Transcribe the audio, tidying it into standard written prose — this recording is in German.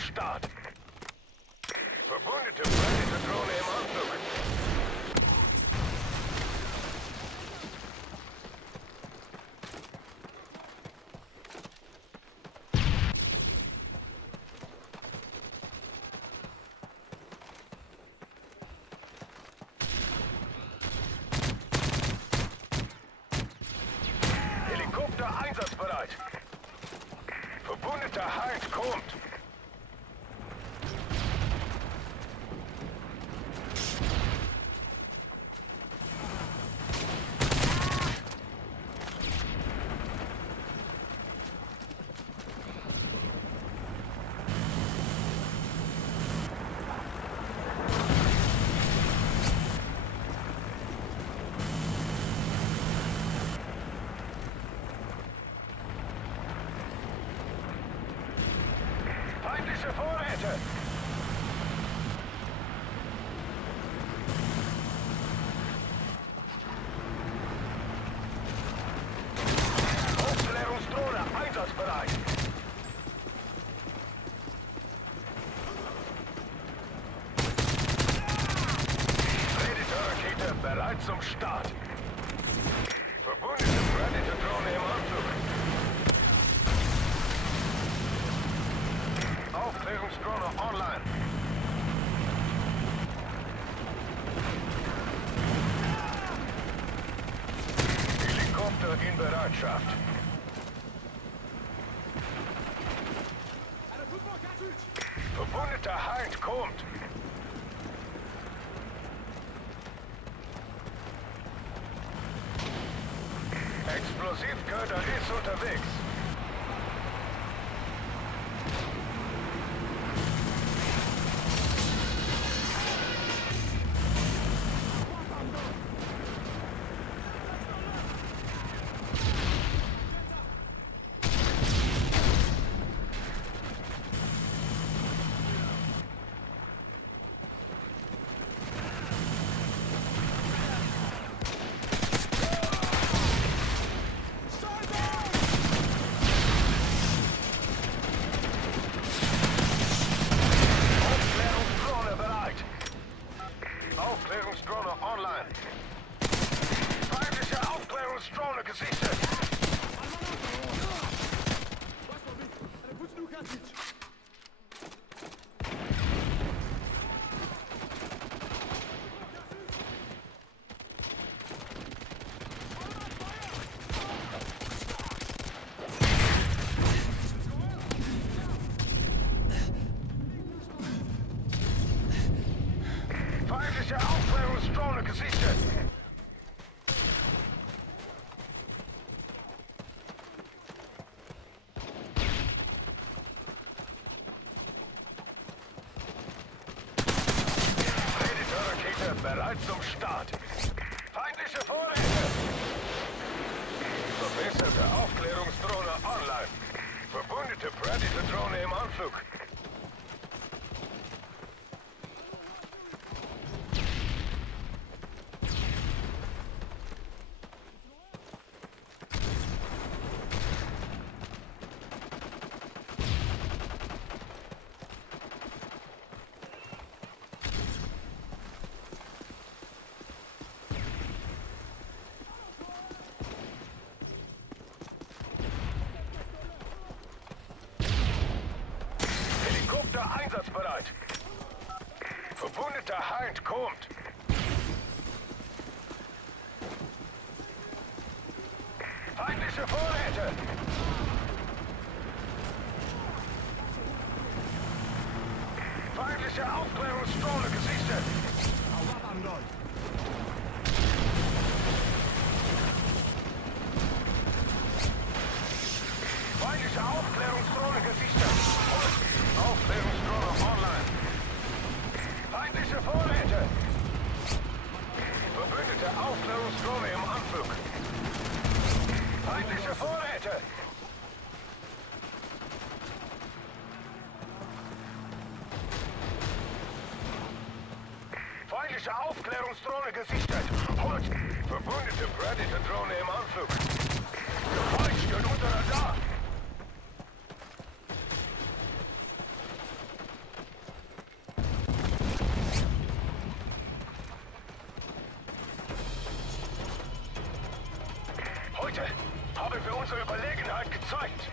Start. Verbündete Predator-Drohne im Anflug. Helikopter einsatzbereit. Verbündeter Halt kommt. Feindliche Vorräte! Aufklärungsdrohne einsatzbereit! Predator-Rakete bereit zum Start! Verbündete Predator-Drohne im Anflug! Aufklärungsdrohne online. Helikopter in Bereitschaft. Verbündeter Halt kommt. Explosivköder ist unterwegs. Aufklärungsdrohne online. Feindliche Aufklärungsdrohne gesichtet. Feindliche Aufklärungsdrohne gesichtet. Predator-Rakete bereit zum Start. Feindliche Vorräte. Verbesserte Aufklärungsdrohne online. Verbündete Predator-Drohne im Anflug. Einsatzbereit. Verbündeter Halt kommt. Feindliche Vorräte. Feindliche Aufklärungsdrohne gesichtet. Feindliche Aufklärungsdrohne gesichtet. Aufklärungsdrohne online. Feindliche Vorräte. Verbündete Aufklärungsdrohne im Anflug. Feindliche Vorräte. Feindliche Aufklärungsdrohne gesichtet. Holt. Verbündete Predator-Drohne im Anflug. Gefeitscht und unter Radar. Haben wir unsere Überlegenheit gezeigt.